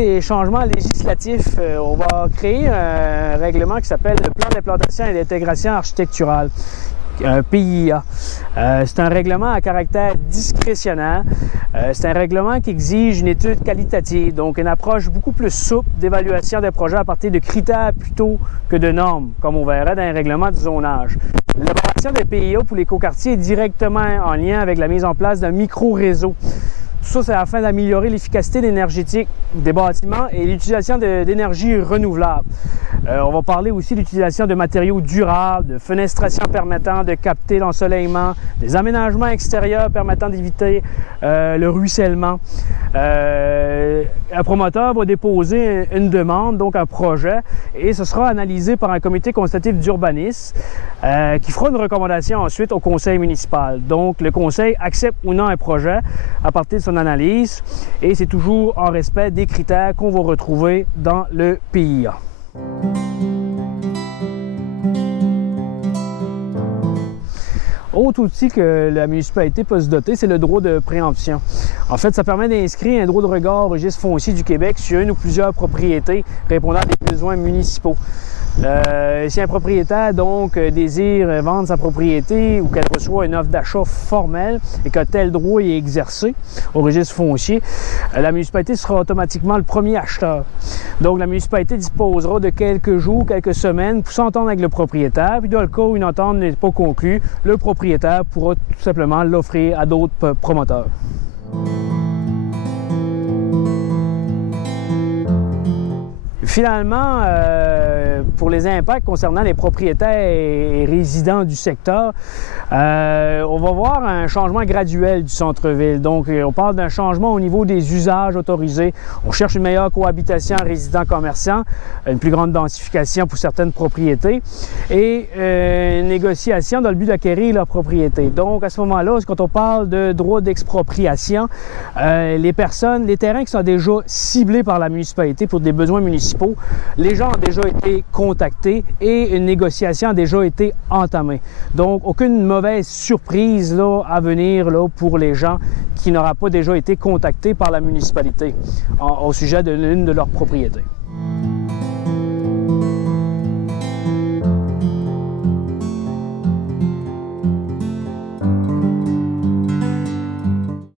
des changements législatifs, on va créer un règlement qui s'appelle le Plan d'implantation et d'intégration architecturale, un PIA. C'est un règlement à caractère discrétionnaire. C'est un règlement qui exige une étude qualitative, donc une approche beaucoup plus souple d'évaluation des projets à partir de critères plutôt que de normes, comme on verrait dans un règlement de zonage. L'élaboration des PIA pour les coquartiers est directement en lien avec la mise en place d'un micro-réseau. Tout ça, c'est afin d'améliorer l'efficacité énergétique des bâtiments et l'utilisation d'énergie renouvelable. On va parler aussi de l'utilisation de matériaux durables, de fenestration permettant de capter l'ensoleillement, des aménagements extérieurs permettant d'éviter le ruissellement. Un promoteur va déposer une demande, donc un projet, et ce sera analysé par un comité consultatif d'urbanisme qui fera une recommandation ensuite au conseil municipal. Donc, le conseil accepte ou non un projet à partir de son analyse, et c'est toujours en respect des critères qu'on va retrouver dans le PIA. Autre outil que la municipalité peut se doter, c'est le droit de préemption. En fait, ça permet d'inscrire un droit de regard au registre foncier du Québec sur une ou plusieurs propriétés répondant à des besoins municipaux. Si un propriétaire donc désire vendre sa propriété ou qu'elle reçoit une offre d'achat formelle et que tel droit est exercé au registre foncier, la municipalité sera automatiquement le premier acheteur. Donc la municipalité disposera de quelques jours, quelques semaines pour s'entendre avec le propriétaire, puis dans le cas où une entente n'est pas conclue, le propriétaire pourra tout simplement l'offrir à d'autres promoteurs. Finalement, pour les impacts concernant les propriétaires et résidents du secteur, on va voir un changement graduel du centre-ville. Donc, on parle d'un changement au niveau des usages autorisés. On cherche une meilleure cohabitation résidents-commerçants, une plus grande densification pour certaines propriétés et une négociation dans le but d'acquérir leur propriété. Donc, à ce moment-là, quand on parle de droit d'expropriation, les terrains qui sont déjà ciblés par la municipalité pour des besoins municipaux, les gens ont déjà été contactés et une négociation a déjà été entamée. Donc, aucune mauvaise surprise là, à venir là, pour les gens qui n'auraient pas déjà été contactés par la municipalité au sujet de l'une de leurs propriétés.